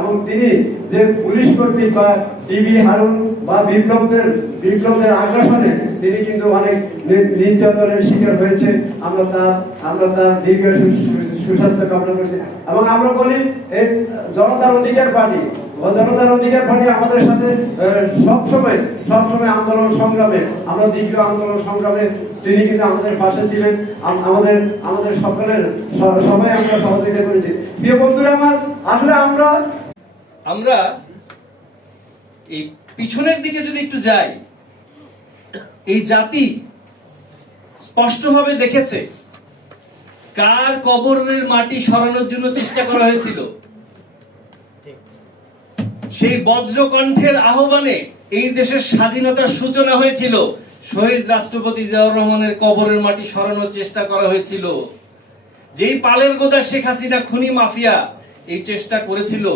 এবং তিনি যে পুলিশ কর্তৃক বা টিভি হারুন বা বিপ্লবের আগ্রাসনে তিনি কিন্তু অনেক নির্যাতনের শিকার হয়েছে। আমরা তার দীর্ঘ সুস্বাস্থ্য কামনা করছি এবং আমরা বলি এই জনতার অধিকার পার্টি আমাদের সাথে সবসময় আন্দোলন সংগ্রামে, আমরা দীর্ঘ আন্দোলন সংগ্রামে তিনি কিন্তু আমাদের পাশে ছিলেন। আমাদের সকলের সবাই আমরা সহযোগিতা করেছি। প্রিয় বন্ধুরা আমার, আসলে আমরা এই পিছনের দিকে যদি একটু যাই, এই জাতি স্পষ্টভাবে দেখেছে কার কবরের মাটি সরানোর জন্য চেষ্টা করা হয়েছিল। সেই বজ্রকণ্ঠের আহ্বানে এই দেশের স্বাধীনতার সূচনা হয়েছিল। শহীদ রাষ্ট্রপতি জিয়াউর রহমানের কবরের মাটি সরানোর চেষ্টা করা হয়েছিল। যেই পালের গোদা শেখ হাসিনা খুনি মাফিয়া এই চেষ্টা করেছিল,